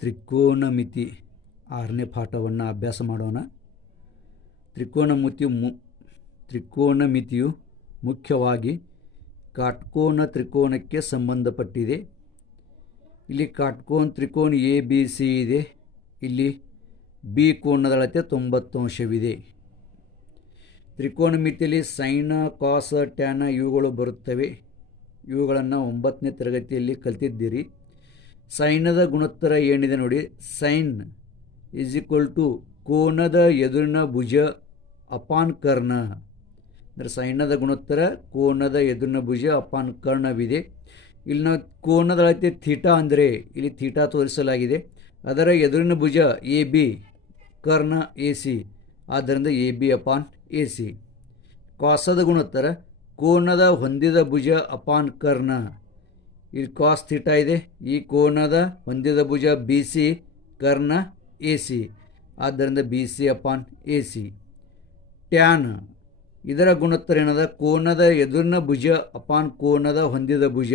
ತ್ರಿಕೋನಮಿತಿ 6ನೇ ಪಾಠವನ್ನು ಅಭ್ಯಾಸ ಮಾಡೋಣ. ತ್ರಿಕೋನಮಿತಿಯು ಮುಖ್ಯವಾಗಿ ಕಾಟ್ಕೋನ ತ್ರಿಕೋನಕ್ಕೆ ಸಂಬಂಧಪಟ್ಟಿದೆ. ಇಲ್ಲಿ ಕಾಟ್ಕೋನ ತ್ರಿಕೋನ ಎ ಬಿ ಸಿ ಇದೆ. ಇಲ್ಲಿ ಬಿ ಕೋನದ ಅಳತೆ 90 ಅಂಶವಿದೆ. ತ್ರಿಕೋನಮಿತಿಯಲ್ಲಿ ಸೈನ, ಕಾಸ, ಟ್ಯಾನ ಇವುಗಳು ಬರುತ್ತವೆ. ಇವುಗಳನ್ನು 9ನೇ ತರಗತಿಯಲ್ಲಿ ಕಲಿತಿದ್ದೀರಿ. ಸೈನದ ಗುಣೋತ್ತರ ಏನಿದೆ ನೋಡಿ. ಸೈನ್ ಈಸ್ ಈಕ್ವಲ್ ಟು ಕೋನದ ಎದುರಿನ ಭುಜ ಅಪಾನ್ ಕರ್ಣ. ಅಂದರೆ ಸೈನದ ಗುಣೋತ್ತರ ಕೋನದ ಎದುರಿನ ಭುಜ ಅಪಾನ್ ಕರ್ಣವಿದೆ. ಇಲ್ಲಿ ನಾವು ಕೋನದ ಅಳತೆ ಥೀಟಾ ಅಂದರೆ ಇಲ್ಲಿ ಥೀಟಾ ತೋರಿಸಲಾಗಿದೆ. ಅದರ ಎದುರಿನ ಭುಜ ಎ ಬಿ, ಕರ್ಣ ಎ ಸಿ, ಆದ್ದರಿಂದ A B upon A C. ಕಾಸದ ಗುಣೋತ್ತರ ಕೋನದ ಹೊಂದಿದ ಭುಜ ಅಪಾನ್ ಕರ್ಣ. ಇಲ್ಲಿ ಕಾಸ್ ಥೀಟಾ ಇದೆ. ಈ ಕೋನದ ಹೊಂದಿದ ಭುಜ ಬಿ ಸಿ, ಕರ್ಣ ಎ ಸಿ, ಆದ್ದರಿಂದ B C upon A C. Tan ಇದರ ಗುಣೋತ್ತರ ಏನದ ಕೋನದ ಎದುರಿನ ಭುಜ ಅಪಾನ್ ಕೋನದ ಹೊಂದಿದ ಭುಜ.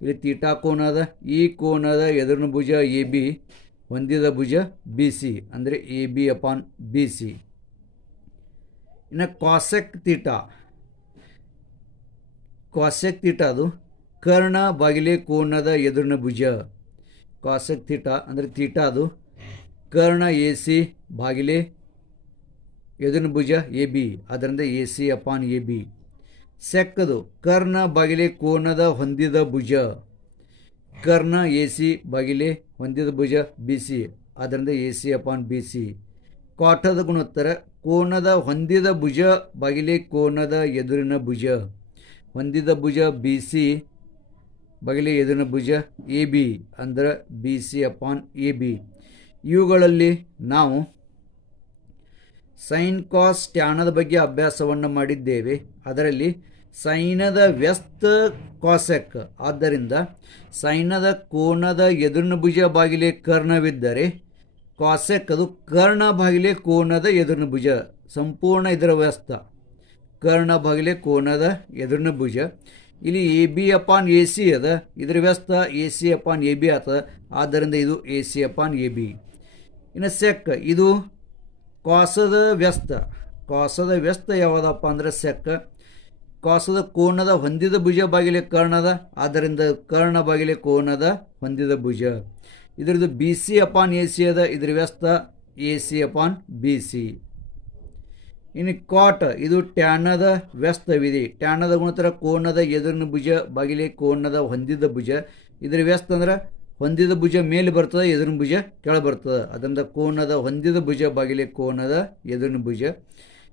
ಇಲ್ಲಿ ಥೀಟಾ ಕೋನದ. ಈ ಕೋನದ ಎದುರಿನ ಭುಜ ಎ ಬಿ, ಹೊಂದಿದ ಭುಜ ಬಿ ಸಿ, ಅಂದರೆ A B upon B C. ಇನ್ನು ಕಾಸೆಕ್ ಥೀಟಾ. ಕಾಸೆಕ್ ಥೀಟಾ ಅದು ಕರ್ಣ ಬಾಗಿಲೆ ಕೋನದ ಎದುರಿನ ಭುಜ. ಕಾಸೆಕ್ ಥೀಟಾ ಅಂದರೆ ಥೀಟಾ ಅದು ಕರ್ಣ ಎ ಸಿ ಬಾಗಿಲೆ ಎದುರಿನ ಭುಜ ಎ ಬಿ, ಅದರಿಂದ A C upon A B. Sec ಅದು ಕರ್ಣ ಬಾಗಿಲೆ ಕೋನದ ಹೊಂದಿದ ಭುಜ. ಕರ್ಣ ಎ ಸಿ ಬಾಗಿಲೆ ಹೊಂದಿದ ಭುಜ ಬಿ ಸಿ, ಅದರಿಂದ A C upon B C. ಕಾಟದ ಗುಣೋತ್ತರ ಕೋನದ ಹೊಂದಿದ ಭುಜ ಬಾಗಿಲೆ ಕೋನದ ಎದುರಿನ ಭುಜ. ಹೊಂದಿದ ಭುಜ ಬಿ ಸಿ ಬಾಗಿಲೆ ಎದುರಿನ ಭುಜ ಎ ಬಿ, ಅಂದರೆ B C upon A B. ಇವುಗಳಲ್ಲಿ ನಾವು ಸೈನ್, ಕಾಸ್, ಟ್ಯಾನದ ಬಗ್ಗೆ ಅಭ್ಯಾಸವನ್ನು ಮಾಡಿದ್ದೇವೆ. ಅದರಲ್ಲಿ ಸೈನದ ವ್ಯಸ್ತ ಕಾಸೆಕ್. ಆದ್ದರಿಂದ ಸೈನದ ಕೋನದ ಎದುರಿನ ಭುಜ ಬಾಗಿಲೆ ಕರ್ಣವಿದ್ದರೆ ಕಾಸೆಕ್ ಅದು ಕರ್ಣ ಬಾಗಿಲೆ ಕೋನದ ಎದುರಿನ ಭುಜ. ಸಂಪೂರ್ಣ ಇದರ ವ್ಯಸ್ತ ಕರ್ಣ ಬಾಗಿಲೆ ಕೋನದ ಎದುರಿನ ಭುಜ. ಇಲ್ಲಿ A B upon A C ಅದ. ಇದರ ವ್ಯಸ್ತ A C upon A B ಆತದ, ಆದ್ದರಿಂದ ಇದು A C upon A B. ಇನ್ನು ಸೆಕ್ ಇದು ಕಾಸದ ವ್ಯಸ್ತ. ಕಾಸದ ವ್ಯಸ್ತ ಯಾವುದಪ್ಪ ಅಂದರೆ ಸೆಕ್. ಕಾಸದ ಕೋನದ ಹೊಂದಿದ ಭುಜ ಬಾಗಿಲೆ ಕರ್ಣದ, ಆದ್ದರಿಂದ ಕರ್ಣ ಬಾಗಿಲೆ ಕೋನದ ಹೊಂದಿದ ಭುಜ. ಇದರದ್ದು B C upon A C ಅದ. ಇದರ ವ್ಯಸ್ತ A C upon B C. ಇನ್ನು ಕಾಟ್ ಇದು ಟ್ಯಾನದ ವ್ಯಸ್ತವಿದೆ. ಟ್ಯಾನದ ಗುಣೋತ್ತರ ಕೋನದ ಎದುರಿನ ಭುಜ ಬಾಗಿಲೆ ಕೋನದ ಹೊಂದಿದ ಭುಜ. ಇದರ ವ್ಯಸ್ತ ಅಂದ್ರೆ ಹೊಂದಿದ ಭುಜ ಮೇಲೆ ಬರ್ತದೆ, ಎದುರಿನ ಭುಜ ಕೆಳ ಬರ್ತದೆ, ಅದರಿಂದ ಕೋನದ ಹೊಂದಿದ ಭುಜ ಬಾಗಿಲೆ ಕೋನದ ಎದುರಿನ ಭುಜ.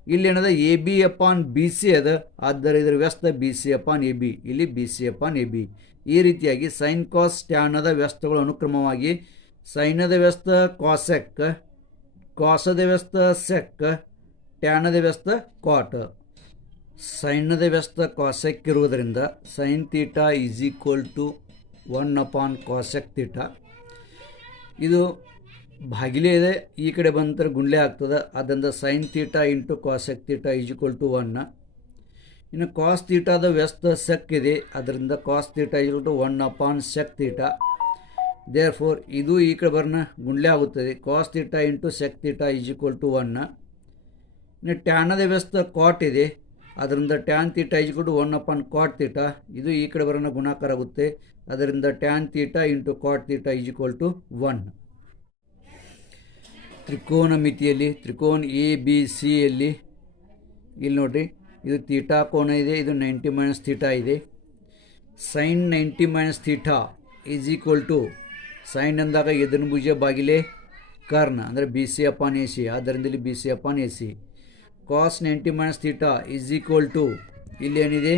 ಇಲ್ಲಿ ಏನದ A B upon B C ಅದ, ಆದ್ದರಿಂದ ಇದರ ವ್ಯಸ್ತ B C upon A B. ಇಲ್ಲಿ B C upon A B. ಈ ರೀತಿಯಾಗಿ ಸೈನ್, ಕಾಸ್, ಟ್ಯಾನದ ವ್ಯಸ್ತಗಳು ಅನುಕ್ರಮವಾಗಿ ಸೈನದ ವ್ಯಸ್ತ ಕಾಸೆಕ್, ಕಾಸದ ವ್ಯಸ್ತ ಸೆಕ್, ಟ್ಯಾನದ ವ್ಯಸ್ತ ಕಾಟ್. ಸೈನದ ವ್ಯಸ್ತ ಕಾಸೆಕ್ ಇರುವುದರಿಂದ sine theta is equal to 1 upon cosec theta. ಇದು ಭಾಗಿಲೆ ಇದೆ, ಈ ಕಡೆ ಬಂದರೆ ಗುಂಡ್ಲೆ ಆಗ್ತದೆ, ಆದ್ದರಿಂದ sine theta into cosec theta is equal to 1. ಇನ್ನು ಕಾಸ್ ಥೀಟಾದ ವ್ಯಸ್ತ ಸೆಕ್ ಇದೆ, ಅದರಿಂದ cos theta is equal to 1 upon sec theta. Therefore ಇದು ಈ ಕಡೆ ಬರ್ನ ಗುಂಡ್ಲೆ ಆಗುತ್ತದೆ. Cos theta into sec theta is equal to 1. ಇನ್ನು ಟ್ಯಾನದ ವ್ಯಸ್ತ ಕಾಟ್ ಇದೆ, ಅದರಿಂದ tan theta is equal to 1 upon cot theta. ಇದು ಈ ಕಡೆ ಬರೋಣ ಗುಣಾಕಾರ ಆಗುತ್ತೆ, ಅದರಿಂದ tan theta into cot theta is equal to 1. ತ್ರಿಕೋನ ಮಿತಿಯಲ್ಲಿ ತ್ರಿಕೋನ ಎ ಬಿ ಸಿಯಲ್ಲಿ ಇಲ್ಲಿ ನೋಡಿರಿ, ಇದು ಥೀಟಾ ಕೋನ ಇದೆ, ಇದು 90 ಮೈನಸ್ ಥೀಟಾ ಇದೆ. Sine 90 minus theta is equal to sine ಅಂದಾಗ ಎದುರಿನ ಭುಜ ಬಾಗಿಲೆ ಕರ್ಣ, ಅಂದರೆ B C upon A C, ಆದ್ದರಿಂದ ಇಲ್ಲಿ B C upon A C. Cos 90 minus theta is equal to ಇಲ್ಲಿ ಏನಿದೆ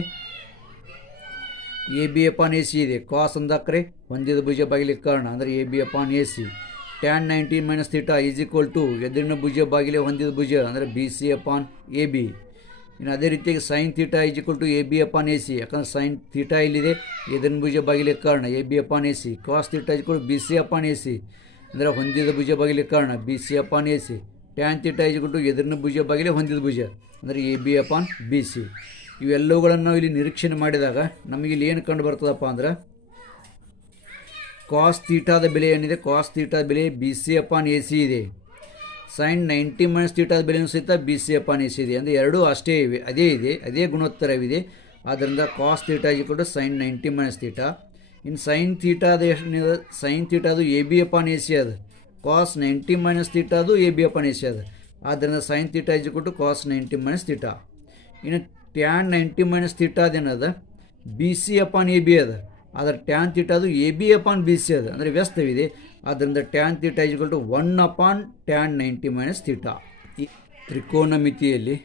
A B upon A C ಇದೆ. ಕಾಸ್ ಅಂದಾಕ್ರೆ ಹೊಂದಿದ ಭುಜ ಬಾಗಿಲೆ ಕರ್ಣ, ಅಂದರೆ A B upon A C. Tan 90 minus theta is equal to ಎದುರಿನ ಭುಜ ಬಾಗಿಲೆ ಹೊಂದಿದ ಭುಜ, ಅಂದರೆ B C upon A B. ಇನ್ನು ಅದೇ ರೀತಿಯಾಗಿ sine theta is equal to A B upon A C, ಯಾಕಂದರೆ ಸೈನ್ ಥೀಟಾ ಇಲ್ಲಿದೆ, ಎದುರಿನ ಭುಜ ಬಾಗಿಲೆ ಕರ್ಣ A B upon A C. Cos theta is equal to B C upon A C, ಅಂದರೆ ಹೊಂದಿದ ಭುಜ ಬಾಗಿಲೆ ಕರ್ಣ B C upon A C. Tan theta is equal to ಎದುರಿನ ಭುಜ ಬಾಗಿಲೆ ಹೊಂದಿದ ಭುಜ, ಅಂದರೆ A B upon B C. ಇವೆಲ್ಲವುಗಳನ್ನು ನಾವು ಇಲ್ಲಿ ನಿರೀಕ್ಷಣೆ ಮಾಡಿದಾಗ ನಮಗೆ ಇಲ್ಲಿ ಏನು ಕಂಡು ಬರ್ತದಪ್ಪ ಅಂದ್ರೆ ಕಾಸ್ ತೀಟಾದ ಬೆಲೆ ಏನಿದೆ, ಕಾಸ್ ತೀಟಾದ ಬೆಲೆ B C upon A C ಇದೆ. ಸೈನ್ 90 ಮೈನಸ್ ತೀಟಾದ ಬೆಲೆಯೂ ಸಹಿತ B C upon A C ಇದೆ. ಅಂದರೆ ಎರಡೂ ಅಷ್ಟೇ ಇವೆ, ಅದೇ ಗುಣೋತ್ತರವಿದೆ. ಆದ್ದರಿಂದ cos theta equal to sine 90 minus theta. ಇನ್ನು ಸೈನ್ ತೀಟಾದ ಎಷ್ಟು, ಸೈನ್ ತೀಟಾದು A B upon A C ಅದ, ಕಾಸ್ 90 ಮೈನಸ್ ತೀಟಾದು A B upon A C ಅದ. ಆದ್ದರಿಂದ sine theta equal to cos 90 minus theta. ಇನ್ನು ಟ್ಯಾನ್ 90 ಮೈನಸ್ ತೀಟಾದೇನದ B C upon A B ಅದ, ಆದರೆ ಟ್ಯಾನ್ ತೀಟಾದು A B upon B C ಅದ, ಅಂದರೆ ವ್ಯಸ್ತವಿದೆ. ಆದ್ದರಿಂದ tan theta equal to 1 upon tan 90 minus theta. ಈ ತ್ರಿಕೋನಮಿತಿಯಲ್ಲಿ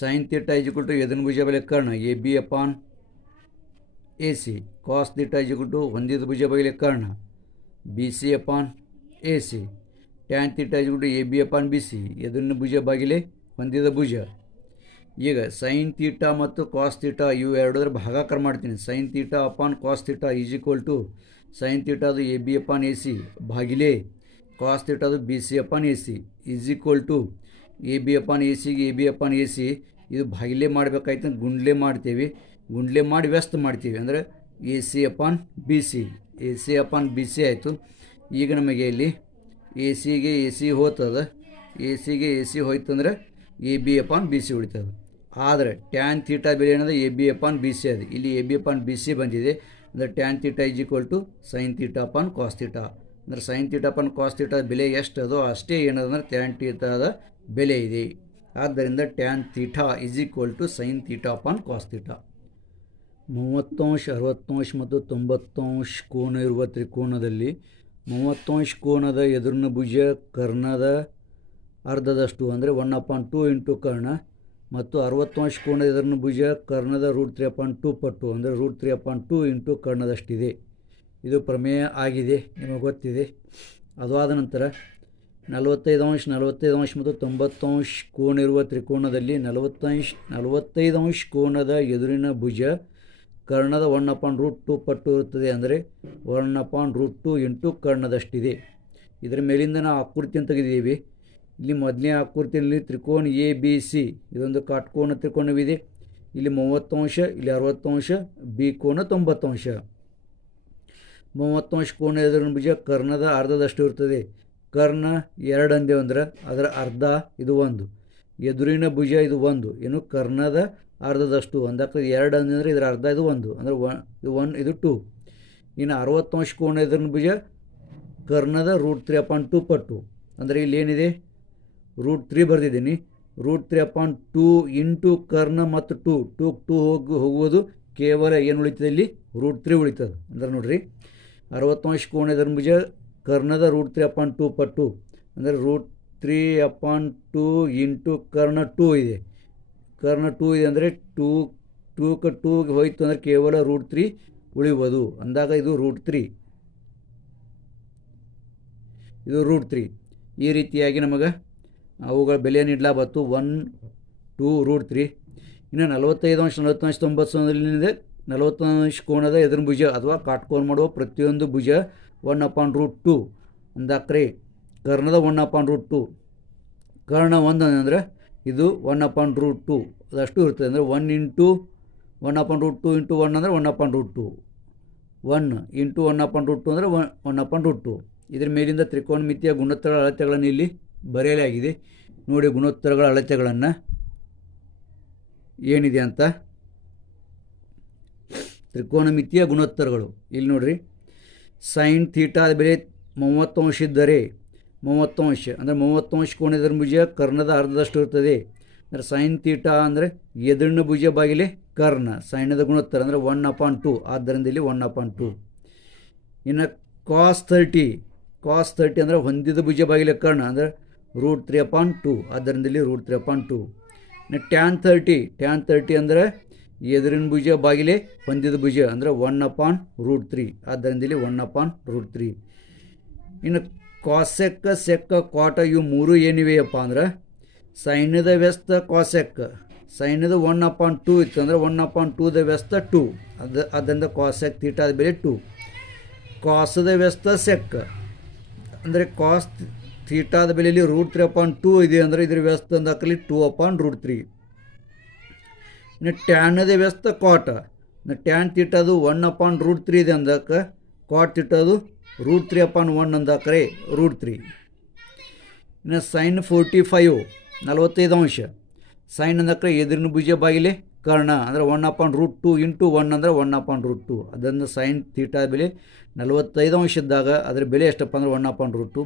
ಸೈನ್ ತೀಟಾ ಇಕ್ವಲ್ ಟು ಎದುರಿನ ಭುಜ ಬಗೆಯ ಕರ್ಣ A B upon A C, cos theta equal to ಹೊಂದಿದ ಭುಜ ಬಗೆಯ ಕರ್ಣ B C upon A C, tan theta equal to A B upon B C, ಎದುರಿನ ಭುಜ ಬಾಗಿಲೆ ಹೊಂದಿದ ಭುಜ. ಈಗ ಸೈನ್ ತೀಟಾ ಮತ್ತು ಕಾಸ್ ತೀಟಾ ಇವು ಎರಡರ ಭಾಗಾಕಾರ ಮಾಡ್ತೀನಿ. Sine theta upon cos theta is equal to sine ತೀಟಾದು A B upon A C ಭಾಗಿಲೆ ಕಾಸ್ ತೀಟಾದು B C upon A C is equal to A B upon A ಸಿಗೆ A B upon A C. ಇದು ಭಾಗಿಲೆ ಮಾಡಬೇಕಾಯ್ತು, ಗುಂಡ್ಲೆ ಮಾಡ್ತೀವಿ, ಗುಂಡ್ಲೆ ಮಾಡಿ ವ್ಯಸ್ತ ಮಾಡ್ತೀವಿ. ಅಂದರೆ A C upon B C, A C upon B C ಆಯಿತು. ಈಗ ನಮಗೆ ಇಲ್ಲಿ ಎ ಸಿಗೆ ಎ ಸಿ ಹೋಗ್ತದೆ, ಎ ಸಿಗೆ ಎ ಸಿ ಹೋಯ್ತಂದ್ರೆ A B upon B C ಉಳಿತದೆ. ಆದರೆ ಟ್ಯಾನ್ ತೀಟಾ ಬೆಲೆ ಏನದ A B upon B C ಅದು, ಇಲ್ಲಿ A B upon B C ಬಂದಿದೆ. ಅಂದರೆ tan theta is equal to sine theta upon cos theta. ಅಂದರೆ ಸೈನ್ ತೀಟಾ ಅಪಾನ್ ಕಾಸ್ ತೀಟಾದ ಬೆಲೆ ಎಷ್ಟು ಅದೋ ಅಷ್ಟೇ ಏನದಂದ್ರೆ ಟ್ಯಾನ್ ತೀಟಾದ ಬೆಲೆ ಇದೆ. ಆದ್ದರಿಂದ tan theta is equal to sine theta upon cos theta. 30° 60° ಮತ್ತು 90° ಕೋನ ಇರುವ ತ್ರಿಕೋನದಲ್ಲಿ 30° ಕೋನದ ಎದುರಿನ ಭುಜ ಕರ್ಣದ ಅರ್ಧದಷ್ಟು ಅಂದರೆ 1/2 ಇಂಟು ಕರ್ಣ, ಮತ್ತು 60° ಕೋನದ ಎದುರಿನ ಭುಜ ಕರ್ಣದ √3/2 ಪಟ್ಟು ಅಂದರೆ √3/2 ಇಂಟು ಕರ್ಣದಷ್ಟಿದೆ. ಇದು ಪ್ರಮೇಯ ಆಗಿದೆ, ನಿಮಗೆ ಗೊತ್ತಿದೆ. ಅದು ಆದ ನಂತರ 45° 45° ಮತ್ತು 90° ಕೋನ ಇರುವ ತ್ರಿಕೋನದಲ್ಲಿ 45° ಕೋನದ ಎದುರಿನ ಭುಜ ಕರ್ಣದ 1/2 ಪಟ್ಟು ಇರುತ್ತದೆ, ಅಂದರೆ 1/2 ಇಂಟು ಕರ್ಣದಷ್ಟಿದೆ. ಇದರ ಮೇಲಿಂದ ನಾವು ಆಕೃತಿಯನ್ನು ತೆಗೆದಿದ್ದೀವಿ. ಇಲ್ಲಿ ಮೊದಲನೇ ಆಕೃತಿಯಲ್ಲಿ ತ್ರಿಕೋನ ಎ ಬಿ ಸಿ ಇದೊಂದು ಕಾಟ್ಕೋನ ತ್ರಿಕೋನವಿದೆ. ಇಲ್ಲಿ 30°, ಇಲ್ಲಿ 60°, ಬಿ ಕೋನ 90°. 30° ಕೋನ ಎದುರಿನ ಭುಜ ಕರ್ಣದ ಅರ್ಧದಷ್ಟು ಇರ್ತದೆ. ಕರ್ಣ 2 ಅಂದೇವು ಅಂದ್ರೆ ಅದರ ಅರ್ಧ ಇದು 1, ಎದುರಿನ ಭುಜ ಇದು 1, ಏನು ಕರ್ಣದ ಅರ್ಧದಷ್ಟು ಅಂದಾಗ್ತದೆ. 2 ಅಂದರೆ ಇದರ ಅರ್ಧ ಇದು 1 ಅಂದರೆ ಇದು 1 ಇದು 2. ಇನ್ನು 60° ಕೋನ ಎದುರಿನ ಭುಜ ಕರ್ಣದ √3/2 ಪಟ್ಟು ಅಂದರೆ ಇಲ್ಲಿ ಏನಿದೆ √3 ಬರೆದಿದ್ದೀನಿ. √3/2 ಇಂಟು ಕರ್ಣ ಮತ್ತು 2 ಹೋಗುವುದು ಕೇವಲ ಏನು ಉಳಿತದೆ, ಇಲ್ಲಿ √3 ಉಳಿತದೆ. ಅಂದ್ರೆ ನೋಡ್ರಿ 60° ಕೋನ ಎದುರಿನ ಭುಜ ಕರ್ಣದ √3/2 ಪಟ್ಟು ಅಂದರೆ √3/2 ಇಂಟು ಕರ್ಣ 2 ಇದೆ. ಕರ್ಣ 2 ಇದೆ ಅಂದರೆ 2 ಹೋಯಿತು ಅಂದರೆ ಕೇವಲ √3 ಉಳಿಯುವುದು. ಅಂದಾಗ ಇದು √3, ಇದು √3. ಈ ರೀತಿಯಾಗಿ ನಮಗೆ ಅವುಗಳ ಬೆಲೆಯನ್ನು ಇಡಲಾಬತ್ತು 1, 2, √3. ಇನ್ನು 45° 40° 90°, 40° ಕೋನದ ಎದುರಿನ ಭುಜ ಅಥವಾ ಕಾಟ್ಕೋನ ಮಾಡುವ ಪ್ರತಿಯೊಂದು ಭುಜ 1/2 ಅಂದಾಕ್ರೆ ಕರ್ಣದ 1/2. ಕರ್ಣ 1 ಅಂದರೆ ಇದು 1/2 ಅದಷ್ಟು ಇರ್ತದೆ. ಅಂದರೆ 1 ಇಂಟು 1/2 ಇಂಟು 1 ಅಂದರೆ 1/2, 1 ಇಂಟು 1/2 ಅಂದರೆ 1/2. ಇದರ ಮೇಲಿಂದ ತ್ರಿಕೋನಮಿತಿಯ ಗುಣೋತ್ತರಗಳ ಅಳತೆಗಳನ್ನು ಇಲ್ಲಿ ಬರೆಯಲಾಗಿದೆ. ನೋಡಿ ಗುಣೋತ್ತರಗಳ ಅಳತೆಗಳನ್ನು ಏನಿದೆ ಅಂತ. ತ್ರಿಕೋನಮಿತಿಯ ಗುಣೋತ್ತರಗಳು ಇಲ್ಲಿ ನೋಡ್ರಿ. ಸೈನ್ ಥೀಟಾದ ಬೆಲೆ 30° ಇದ್ದರೆ 30° ಅಂದರೆ 30° ಕೋನ ಎದುರಿನ ಭುಜ ಕರ್ಣದ ಅರ್ಧದಷ್ಟು ಇರ್ತದೆ. ಅಂದರೆ ಸೈನ್ ಥೀಟಾ ಅಂದರೆ ಎದುರಿನ ಭುಜ ಬಾಗಿಲೆ ಕರ್ಣ, ಸೈನದ ಗುಣೋತ್ತರ ಅಂದರೆ 1/2. ಆದ್ದರಿಂದ ಇಲ್ಲಿ 1/2. ಇನ್ನು ಕಾಸ್ 30 ಅಂದರೆ ಹೊಂದಿದ ಭುಜ ಬಾಗಿಲೆ ಕರ್ಣ ಅಂದರೆ √3/2. ಆದ್ದರಿಂದ ಇಲ್ಲಿ √3/2. ಇನ್ನು ಟ್ಯಾನ್ 30 ಅಂದರೆ ಎದುರಿನ ಭುಜ ಬಾಗಿಲೆ ಹೊಂದಿದ ಭುಜ ಅಂದರೆ 1/√3. ಆದ್ದರಿಂದ ಇಲ್ಲಿ 1/√3. ಇನ್ನು ಕಾಸೆಕ್, ಸೆಕ್, ಕ್ವಾಟ ಇವು ಮೂರು ಏನಿವೆಯಪ್ಪ ಅಂದ್ರೆ ಸೈನ್ಯದ ವ್ಯಸ್ತ ಕಾಸೆಕ್, ಸೈನ್ಯದ 1/2 ಇತ್ತು ಅಂದರೆ 1/2 ವ್ಯಸ್ತ 2, ಆದ್ದರಿಂದ ಕಾಸೆಕ್ ಥೀಟಾದ ಬೆಲೆ 2. ಕಾಸದ ವ್ಯಸ್ತ ಸೆಕ್ ಅಂದರೆ ಕಾಸ್ ಥೀಟಾದ ಬೆಲೆಯಲ್ಲಿ √3/2 ಇದೆ ಅಂದರೆ ಇದರ ವ್ಯಸ್ತ ಅಂದಾಕಲಿ 2/√3. ಇನ್ನು ಟ್ಯಾನದ ವ್ಯಸ್ತ ಕಾಟ, ಟ್ಯಾನ್ ಥೀಟಾದು 1/√3 ಇದೆ ಅಂದಕ್ಕೆ ಕಾಟ್ ಥೀಟಾದು √3/1 ಅಂದಾಕ್ರೆ √3. ಇನ್ನು ಸೈನ್ 45 45 ಅಂಶ. ಸೈನ್ ಅಂದಾಕ್ರೆ ಎದುರಿನ ಭುಜ ಬಾಗಿಲೆ ಕರ್ಣ ಅಂದರೆ 1/√2 ಇಂಟು 1 ಅಂದರೆ 1/√2. ಅದನ್ನು ಸೈನ್ ಥೀಟಾ ಬೆಲೆ 45 ಅಂಶ ಇದ್ದಾಗ ಅದರ ಬೆಲೆ ಎಷ್ಟಪ್ಪ ಅಂದರೆ 1/√2.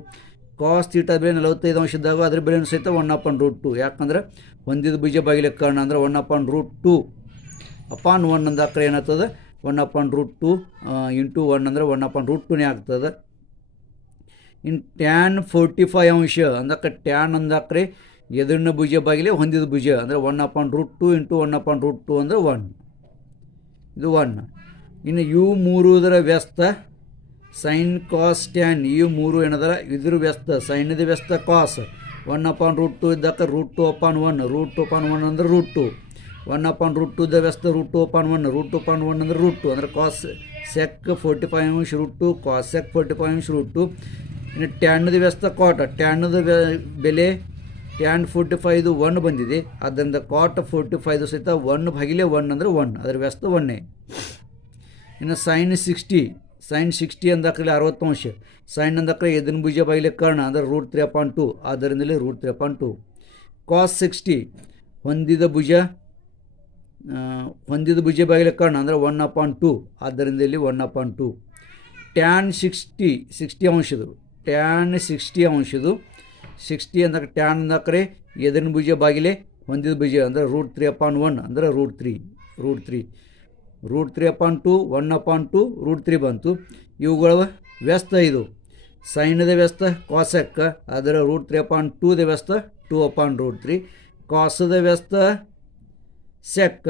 ಕಾಸ್ ಥೀಟಾ ಬೆಲೆ 45 ಅಂಶ ಇದ್ದಾಗ ಅದ್ರ ಬೆಲೆನೂ ಸಹಿತ 1/√2. ಯಾಕಂದ್ರೆ ಹೊಂದಿದ ಭುಜ ಬಾಗಿಲೆ ಕರ್ಣ ಅಂದರೆ 1/√2/1 ಅಂದಾಕ್ರೆ ಏನಾಗ್ತದೆ 1/√2 ಇಂಟು 1 ಅಂದರೆ 1/√2ನೇ ಆಗ್ತದೆ. ಇನ್ನು ಟ್ಯಾನ್ 45 ಅಂಶ ಅಂದಕ್ಕೆ ಟ್ಯಾನ್ ಅಂದಾಕ್ರೆ ಎದುರಿನ ಭುಜ ಬಾಗಿಲೆ ಹೊಂದಿದ ಭುಜ ಅಂದರೆ 1/√2 ಇಂಟು 1/√2 ಅಂದರೆ 1. ಇದು 1. ಇನ್ನು ಇವು ಮೂರುದರ ವ್ಯಸ್ತ ಸೈನ್ ಕಾಸ್ ಟ್ಯಾನ್. ಇವು ಮೂರು ಏನದರ ಇದ್ರ ವ್ಯಸ್ತ ಸೈನದ ವ್ಯಸ್ತ ಕಾಸ್ 1/√2 ಇದ್ದಕ್ಕೆ √2/1 √2/1 ಅಂದರೆ √2. 1/√2ದ ವ್ಯಸ್ತ √2/1 √2/1 ಅಂದರೆ √2 ಅಂದರೆ ಕಾಸ್ ಸೆಕ್ 45 ಅಂಶ √2 ಕಾಸ್ ಸೆಕ್ 45 ಅಂಶ √2. ಇನ್ನು ಟ್ಯಾನ್ನದ ವ್ಯಸ್ತ ಕಾಟ್. ಟ್ಯಾನ್ನದ ಬೆಲೆ ಟ್ಯಾನ್ 45 1 ಬಂದಿದೆ. ಆದ್ದರಿಂದ ಕಾಟ್ 45 ಸಹಿತ 1/1 ಅಂದರೆ 1 ಅದರ ವ್ಯಸ್ತ 1. ಇನ್ನು ಸೈನ್ 60 ಅಂದಾಕಲೆ 60 ಅಂಶ. ಸೈನ್ ಅಂದಾಕಲೆ ಎದುರಿನ ಭುಜ ಬಾಗಿಲೆ ಕರ್ಣ ಅಂದರೆ √3/2 ಆದ್ದರಿಂದಲೇ √3/2. ಕಾಸ್ 60 ಹೊಂದಿದ ಭುಜ ಬಾಗಿಲೆ ಕರ್ಣ ಅಂದರೆ 1/2 ಆದ್ದರಿಂದ ಇಲ್ಲಿ 1/2. ಟ್ಯಾನ್ 60 ಅಂಶದು. ಟ್ಯಾನ್ 60 ಅಂಶದು 60 ಅಂದಾಗ ಟ್ಯಾನ್ ಅಂದಾಕ್ರೆ ಎದುರಿನ ಭುಜ ಬಾಗಿಲೆ ಹೊಂದಿದ ಭುಜ ಅಂದರೆ √3/1 ಅಂದರೆ √3 √3/2 1/2 √3 ಬಂತು. ಇವುಗಳ ವ್ಯಸ್ತ ಇದು ಸೈನದ ವ್ಯಸ್ತ ಕಾಸೆಕ್ ಅದರ √3/2ದ ವ್ಯಸ್ತ 2/√3. ಕಾಸದ ವ್ಯಸ್ತ ಸೆಕ್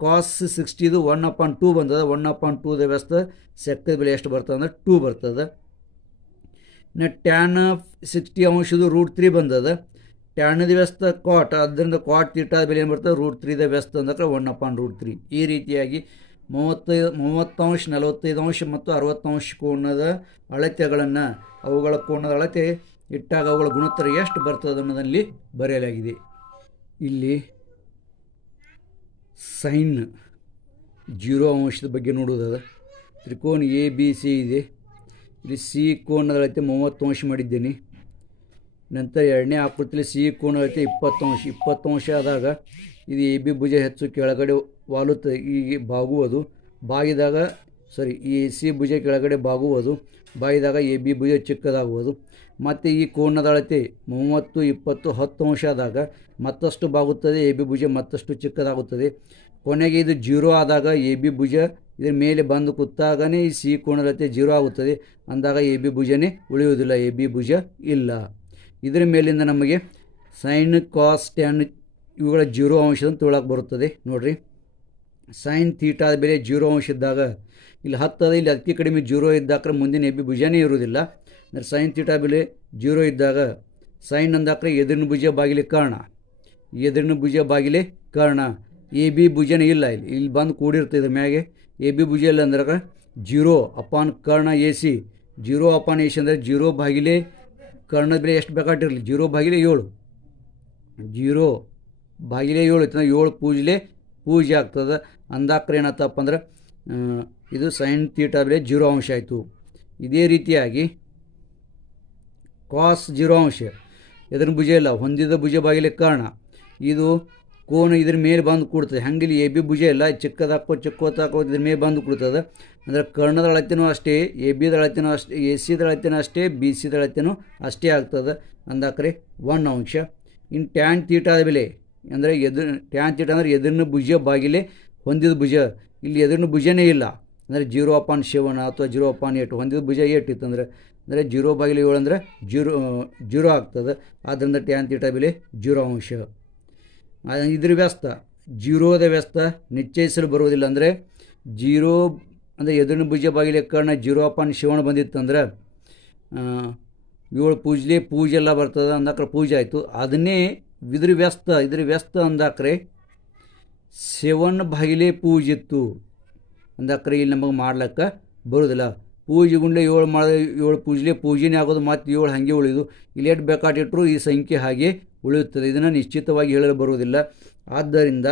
ಕಾಸ್ 60 1/2 ಬಂದದ 1/2ದ ವ್ಯಸ್ತ ಸೆಕ್ಕದ ಬೆಲೆ ಎಷ್ಟು ಬರ್ತದೆ ಅಂದರೆ 2 ಬರ್ತದೆ. ಇನ್ನು ಟ್ಯಾನ್ 60 ಅಂಶದು √3 ಬಂದದ. ಟ್ಯಾನದ ವ್ಯಸ್ತ ಕಾಟ್ ಅದರಿಂದ ಕಾಟ್ ಥೀಟಾದ ಬೆಲೆ ಏನು ಬರ್ತದೆ √3ದ ವ್ಯಸ್ತ ಅಂದ್ರೆ 1/√3. ಈ ರೀತಿಯಾಗಿ 30 ಅಂಶ 45 ಅಂಶ ಮತ್ತು 60 ಅಂಶ ಕೋನದ ಅಳತೆಗಳನ್ನು ಅವುಗಳ ಕೋನದ ಅಳತೆ ಇಟ್ಟಾಗ ಅವುಗಳ ಗುಣೋತ್ತರ ಎಷ್ಟು ಬರ್ತದೆ ಅನ್ನೋದಲ್ಲಿ ಬರೆಯಲಾಗಿದೆ. ಇಲ್ಲಿ ಸೈನ್ 0 ಅಂಶದ ಬಗ್ಗೆ ನೋಡೋದದ. ತ್ರಿಕೋನ ABC ಇದೆ. ಇಲ್ಲಿ ಸಿ ಕೋನದ ಅಳತೆ 30 ಅಂಶ ಮಾಡಿದ್ದೇನೆ. ನಂತರ ಎರಡನೇ ಆಕೃತಿಯಲ್ಲಿ ಸಿ ಕೋನದ ಅಳತೆ 20 ಅಂಶ. 20 ಅಂಶ ಆದಾಗ ಇದು AB ಭುಜ ಹೆಚ್ಚು ಕೆಳಗಡೆ ವಾಲುತ್ತದೆ, ಹೀಗೆ ಬಾಗುವುದು. ಬಾಗಿದಾಗ ಈ ಸಿ ಭುಜ ಕೆಳಗಡೆ ಬಾಗುವುದು. ಬಾಗಿದಾಗ AB ಭುಜ ಚಿಕ್ಕದಾಗುವುದು. ಮತ್ತು ಈ ಕೋನದ ಅಳತೆ 30 20 10 ಅಂಶ ಆದಾಗ ಮತ್ತಷ್ಟು ಬಾಗುತ್ತದೆ, AB ಭುಜ ಮತ್ತಷ್ಟು ಚಿಕ್ಕದಾಗುತ್ತದೆ. ಕೊನೆಗೆ ಇದು 0 ಆದಾಗ AB ಭುಜ ಇದರ ಮೇಲೆ ಬಂದು ಕೂತಾಗನೇ ಈ ಸಿ ಕೋನದ ಅಳತೆ 0 ಆಗುತ್ತದೆ. ಅಂದಾಗ AB ಭುಜನೇ ಉಳಿಯುವುದಿಲ್ಲ, AB ಭುಜ ಇಲ್ಲ. ಇದರ ಮೇಲಿಂದ ನಮಗೆ ಸೈನ್ ಕಾಸ್ ಟ್ಯಾನ್ ಇವುಗಳ 0 ಅಂಶದಂತ ತೊಗೊಳಕ್ಕೆ ಬರುತ್ತದೆ. ನೋಡಿರಿ, ಸೈನ್ ಥೀಟಾದ ಬೆಲೆ 0 ಅಂಶ ಇದ್ದಾಗ ಇಲ್ಲಿ 10 ಅದ, ಇಲ್ಲಿ ಅದಕ್ಕೆ ಕಡಿಮೆ 0 ಇದ್ದಾಕ್ರೆ ಮುಂದಿನ AB ಭುಜನೇ ಇರುವುದಿಲ್ಲ. ಅಂದರೆ ಸೈನ್ ಥೀಟಾ ಬೆಲೆ 0 ಇದ್ದಾಗ ಸೈನ್ ಅಂದಾಕ್ರೆ ಎದುರಿನ ಭುಜ ಬಾಗಿಲೆ ಕರ್ಣ, ಎದುರಿನ ಭುಜ ಬಾಗಿಲೆ ಕರ್ಣ. AB ಭುಜನೇ ಇಲ್ಲ, ಇಲ್ಲಿ ಬಂದು ಕೂಡಿರ್ತದೆ ಮ್ಯಾಗೆ. AB ಭುಜ ಇಲ್ಲ ಅಂದ್ರೆ 0 upon Karna AC. 0 upon AC ಅಂದರೆ 0 ಬಾಗಿಲೆ ಕರ್ಣದ ಬೆಲೆ ಎಷ್ಟು ಬೇಕಾಗಿರಲಿ 0/7. 0/7 ಇತ್ತು 7 ಪೂಜೆ ಆಗ್ತದೆ. ಅಂದಾಕ್ರೆ ಏನಾಗ್ತಪ್ಪ ಅಂದ್ರೆ ಇದು ಸೈನ್ ಥೀಟಾ ಬೆಲೆ 0 ಅಂಶ ಆಯಿತು. ಇದೇ ರೀತಿಯಾಗಿ ಕಾಸ್ 0 ಅಂಶ ಎದುರಿನ ಭುಜ ಇಲ್ಲ, ಹೊಂದಿದ ಭುಜ ಬಾಗಿಲೆ ಕರ್ಣ. ಇದು ಕೋನ ಇದ್ರ ಮೇಲೆ ಬಂದು ಕೂಡ್ತದೆ. ಹಂಗಿಲ್ಲಿ AB ಭುಜ ಇಲ್ಲ, ಚಿಕ್ಕದಾಕೋ ಇದ್ರ ಮೇಲೆ ಬಂದು ಕೂಡ್ತದೆ. ಅಂದರೆ ಕರ್ಣದ ಅಳತೆನೂ ಅಷ್ಟೇ, ABದ ಅಳತೆನೂ ಅಷ್ಟೇ, ACದ ಅಳತೆನೂ ಅಷ್ಟೇ, BCದ ಅಳತೆನೂ ಅಷ್ಟೇ ಆಗ್ತದೆ. ಅಂದಾಕ್ರೆ 1 ಅಂಶ. ಇನ್ನು ಟ್ಯಾನ್ ಥೀಟಾದ ಬೆಲೆ ಅಂದರೆ ಟ್ಯಾನ್ ಥೀಟಾ ಅಂದರೆ ಎದುರಿನ ಭುಜ ಬಾಗಿಲೆ ಹೊಂದಿದ ಭುಜ. ಇಲ್ಲಿ ಎದುರಿನ ಭುಜನೇ ಇಲ್ಲ ಅಂದರೆ 0/7 ಅಥವಾ 0/8. ಹೊಂದಿದ ಭುಜ 8 ಇತ್ತು ಅಂದರೆ 0/7 ಅಂದರೆ 0 ಆಗ್ತದೆ. ಆದ್ದರಿಂದ ಟ್ಯಾನ್ ಥೀಟಾ ಬೆಲೆ 0 ಅಂಶ. ಇದ್ರ ವ್ಯಸ್ತ 0ದ ವ್ಯಸ್ತ ನಿಶ್ಚಯಿಸಲು ಬರುವುದಿಲ್ಲ. ಅಂದರೆ 0 ಅಂದರೆ ಎದುರಿನ ಭುಜ ಬಾಗಿಲೆ ಕರ್ಣ 0/7 ಬಂದಿತ್ತಂದ್ರೆ 7 ಪೂಜೆ ಎಲ್ಲ ಬರ್ತದೆ. ಅಂದಾಕ್ರೆ ಪೂಜೆ ಆಯಿತು. ಅದನ್ನೇ ಇದ್ರ ವ್ಯಸ್ತ ಅಂದಾಕ್ರೆ 7/7 ಇತ್ತು. ಅಂದಾಕ್ರೆ ಇಲ್ಲಿ ನಮಗೆ ಮಾಡ್ಲಿಕ್ಕೆ ಬರೋದಿಲ್ಲ. ಪೂಜೆಗುಂಡ್ಲೆ 7 ಮಾಡಿದ್ರೆ 7 ಪೂಜೆನೇ ಆಗೋದು, ಮತ್ತು 7 ಹಾಗೆ ಉಳಿದು ಇಲ್ಲಿ ಎಷ್ಟು ಬೇಕಾಟಿಟ್ರು ಈ ಸಂಖ್ಯೆ ಹಾಗೆ ಉಳಿಯುತ್ತದೆ. ಇದನ್ನು ನಿಶ್ಚಿತವಾಗಿ ಹೇಳಲು ಬರುವುದಿಲ್ಲ. ಆದ್ದರಿಂದ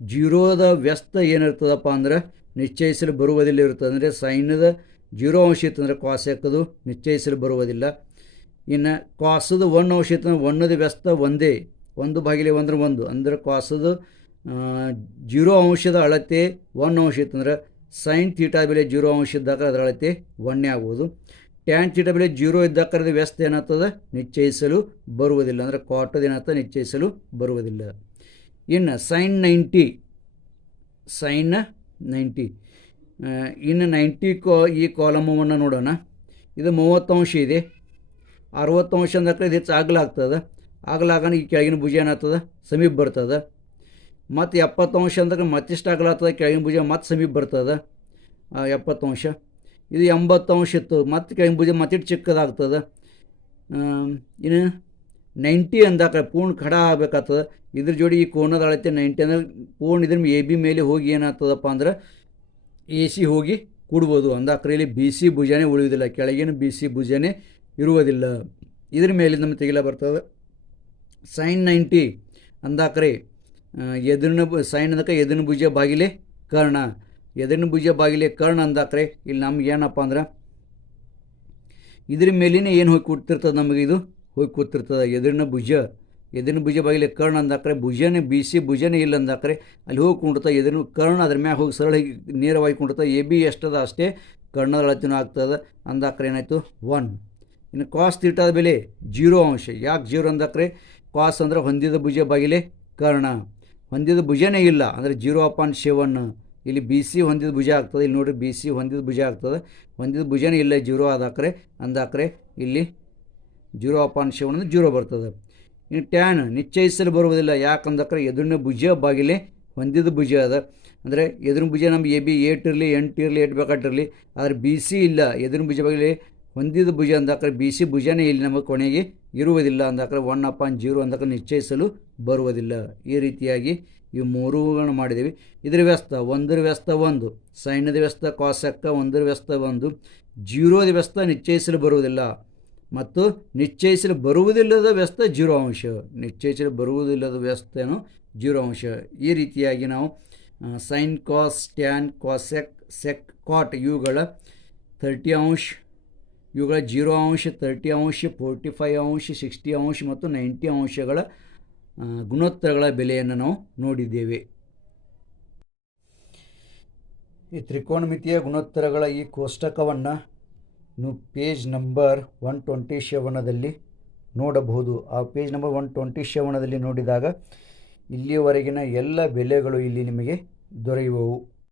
0ದ ವ್ಯಸ್ತ ಏನಿರ್ತದಪ್ಪ ಅಂದ್ರೆ ನಿಶ್ಚಯಿಸಲು ಬರುವುದಿಲ್ಲ ಇರ್ತದೆ. ಅಂದರೆ ಸೈನದ 0 ಅಂಶ ಇತ್ತಂದರೆ ಕಾಸೆಕ್ಕದು ನಿಶ್ಚಯಿಸಲು ಬರುವುದಿಲ್ಲ. ಇನ್ನು ಕಾಸದ 1 ಅಂಶ ಇತ್ತಂದ್ರೆ 1ದ ವ್ಯಸ್ತ ಒಂದೇ, 1/1 1 ಅಂದರೆ ಕಾಸದ 0 ಅಂಶದ ಅಳತೆ 1 ಅಂಶ ಇತ್ತಂದ್ರೆ ಸೈನ್ ಥೀಟಾ ಬೆಲೆ 0 ಅಂಶ ಇದ್ದಾಗ ಅದರ ಅಳತೆ 1 ಆಗ್ಬೋದು. ಟ್ಯಾನ್ ಥೀಟಾ ಬೆಲೆ 0 ಇದ್ದಾಗ ಅದು ವ್ಯಸ್ತ ಏನಾಗ್ತದೆ ನಿಶ್ಚಯಿಸಲು ಬರುವುದಿಲ್ಲ, ಅಂದರೆ ಕಾಟದ ಏನಾಗ್ತದೆ ನಿಶ್ಚಯಿಸಲು ಬರುವುದಿಲ್ಲ. ಇನ್ನು ಸೈನ್ 90 ಇನ್ನು 90 ಈ ಕಾಲಮವನ್ನು ನೋಡೋಣ. ಇದು 30 ಅಂಶ ಇದೆ, 60 ಅಂಶ ಅಂದಕ್ಕೆ ಇದು ಹೆಚ್ಚು ಆಗ್ಲಾಗ್ತದೆ. ಆಗ್ಲಾಗ ಈ ಕೆಳಗಿನ ಭುಜ ಏನಾಗ್ತದೆ ಸಮೀಪ ಬರ್ತದೆ. ಮತ್ತು 70 ಅಂಶ ಅಂದಾಗ ಮತ್ತಿಷ್ಟು ಆಗ್ಲಾಗ್ತದೆ, ಕೆಳಗಿನ ಭುಜ ಮತ್ತೆ ಸಮೀಪ ಬರ್ತದೆ 70 ಅಂಶ. ಇದು 80 ಅಂಶ ಇತ್ತು, ಮತ್ತು ಕೆಳಗಿನ ಭುಜ ಮತ್ತಿಟ್ಟು ಚಿಕ್ಕದಾಗ್ತದೆ. ಇನ್ನು 90 ಅಂದಾಗ ಪೂರ್ಣ ಖಡ ಆಗಬೇಕಾಗ್ತದೆ. ಇದ್ರ ಜೋಡಿ ಈ ಕೋನದ ಅಳತೆ 90 ಅಂದ್ರೆ ಪೂರ್ಣ ಇದ್ರ AB ಮೇಲೆ ಹೋಗಿ ಏನಾಗ್ತದಪ್ಪ ಅಂದ್ರೆ AC ಹೋಗಿ ಕೂಡ್ಬೋದು. ಅಂದಾಕ್ರೆ ಇಲ್ಲಿ BC ಭುಜನೇ ಉಳಿಯೋದಿಲ್ಲ, ಕೆಳಗಿನ BC ಭುಜನೇ ಇರುವುದಿಲ್ಲ. ಇದ್ರ ಮೇಲೆ ನಮಗೆ ತೆಗಿಲ ಬರ್ತದೆ. ಸೈನ್ 90 ಅಂದಾಕ್ರೆ ಸೈನ್ ಅಂದಕ್ಕೆ ಎದುರಿನ ಭುಜ ಬಾಗಿಲೆ ಕರ್ಣ, ಎದುರಿನ ಭುಜ ಬಾಗಿಲೆ ಕರ್ಣ ಅಂದಾಕ್ರೆ ಇಲ್ಲಿ ನಮ್ಗೆ ಏನಪ್ಪ ಅಂದ್ರೆ ಇದ್ರ ಮೇಲಿನ ಏನು ಹೋಗಿ ಕೂಡ್ತಿರ್ತದೆ, ನಮಗೆ ಇದು ಹೋಗಿ ಕೂತಿರ್ತದೆ ಎದುರಿನ ಭುಜ ಬಾಗಿಲೆ ಕರ್ಣ ಅಂದಾಕ್ರೆ ಭುಜನೇ BC ಭುಜನೇ ಇಲ್ಲ ಅಂದಾಕ್ರೆ ಅಲ್ಲಿ ಹೋಗಿ ಕುಂಡಿರ್ತದೆ ಎದುರಿನ ಕರ್ಣ, ಅದ್ರ ಮ್ಯಾಗ ಹೋಗಿ ಸರಳ ನೇರವಾಗಿ ಕುಂಡಿರ್ತದೆ. AB ಎಷ್ಟದ ಅಷ್ಟೇ ಕರ್ಣದ ಅಳತೆನೂ ಆಗ್ತದೆ. ಅಂದಾಕ್ರೆ ಏನಾಯಿತು 1. ಇನ್ನು ಕಾಸ್ ಥೀಟಾದ ಬೆಲೆ 0 ಅಂಶ. ಯಾಕೆ 0 ಅಂದಾಕ್ರೆ ಕಾಸ್ ಅಂದ್ರೆ ಹೊಂದಿದ ಭುಜ ಬಾಗಿಲೆ ಕರ್ಣ, ಹೊಂದಿದ ಭುಜನೇ ಇಲ್ಲ ಅಂದರೆ 0/7. ಇಲ್ಲಿ BC ಹೊಂದಿದ ಭುಜ ಆಗ್ತದೆ, ಇಲ್ಲಿ ನೋಡಿರಿ BC ಹೊಂದಿದ ಭುಜ ಆಗ್ತದೆ, ಹೊಂದಿದ ಭುಜನೇ ಇಲ್ಲ 0 ಅಂದಾಕ್ರೆ ಇಲ್ಲಿ 0/7 ಅಂದರೆ 0 ಬರ್ತದೆ. ಇನ್ನು ಟ್ಯಾನ್ ನಿಶ್ಚಯಿಸಲು ಬರುವುದಿಲ್ಲ. ಯಾಕಂದಕ್ರೆ ಎದುರಿನ ಭುಜ ಬಾಗಿಲೆ ಹೊಂದಿದ ಭುಜ ಅದ, ಅಂದರೆ ಎದುರಿನ ಭುಜ ನಮ್ಗೆ AB 8 ಇರಲಿ 8 ಇರಲಿ 8 ಬೇಕಾಟಿರಲಿ, ಆದರೆ BC ಇಲ್ಲ, ಎದುರಿನ ಭುಜ ಬಾಗಿಲೆ ಹೊಂದಿದ ಭುಜ ಅಂದಾಕ್ರೆ BC ಭುಜನೇ ಇಲ್ಲಿ ನಮಗೆ ಕೊನೆಗೆ ಇರುವುದಿಲ್ಲ. ಅಂದಾಕ್ರೆ 1/0 ಅಂದಾಕ್ರೆ ನಿಶ್ಚಯಿಸಲು ಬರುವುದಿಲ್ಲ. ಈ ರೀತಿಯಾಗಿ ಇವು ಮೂರುಗಳನ್ನು ಮಾಡಿದ್ದೀವಿ. ಇದರ ವ್ಯಸ್ತ 1ರ ವ್ಯಸ್ತ 1, ಸೈನದ ವ್ಯಸ್ತ ಕಾಸೆಕ್ಕ 1ರ ವ್ಯಸ್ತ 1, 0ದ ವ್ಯಸ್ತ ನಿಶ್ಚಯಿಸಲು ಬರುವುದಿಲ್ಲ ಮತ್ತು ನಿಶ್ಚಯಿಸಲು ಬರುವುದಿಲ್ಲದ ವ್ಯಸ್ತ 0 ಅಂಶ, ನಿಶ್ಚಯಿಸಲು ಬರುವುದಿಲ್ಲದ ವ್ಯಸ್ತನು 0 ಅಂಶ. ಈ ರೀತಿಯಾಗಿ ನಾವು ಸೈನ್ ಕಾಸ್ ಟ್ಯಾನ್ ಕಾಸೆಕ್ ಸೆಕ್ ಕಾಟ್ ಇವುಗಳ 30 ಅಂಶ, ಇವುಗಳ 0 ಅಂಶ, 30 ಅಂಶ, 45 ಅಂಶ, 60 ಅಂಶ ಮತ್ತು 90 ಅಂಶಗಳ ಗುಣೋತ್ತರಗಳ ಬೆಲೆಯನ್ನು ನಾವು ನೋಡಿದ್ದೇವೆ. ಈ ತ್ರಿಕೋನಮಿತಿಯ ಗುಣೋತ್ತರಗಳ ಈ ಕೋಷ್ಟಕವನ್ನು ನೀವು ಪೇಜ್ ನಂಬರ್ 127ದಲ್ಲಿ ನೋಡಬಹುದು. ಆ ಪೇಜ್ ನಂಬರ್ 127ದಲ್ಲಿ ನೋಡಿದಾಗ ಇಲ್ಲಿಯವರೆಗಿನ ಎಲ್ಲ ಬೆಲೆಗಳು ಇಲ್ಲಿ ನಿಮಗೆ ದೊರೆಯುವವು.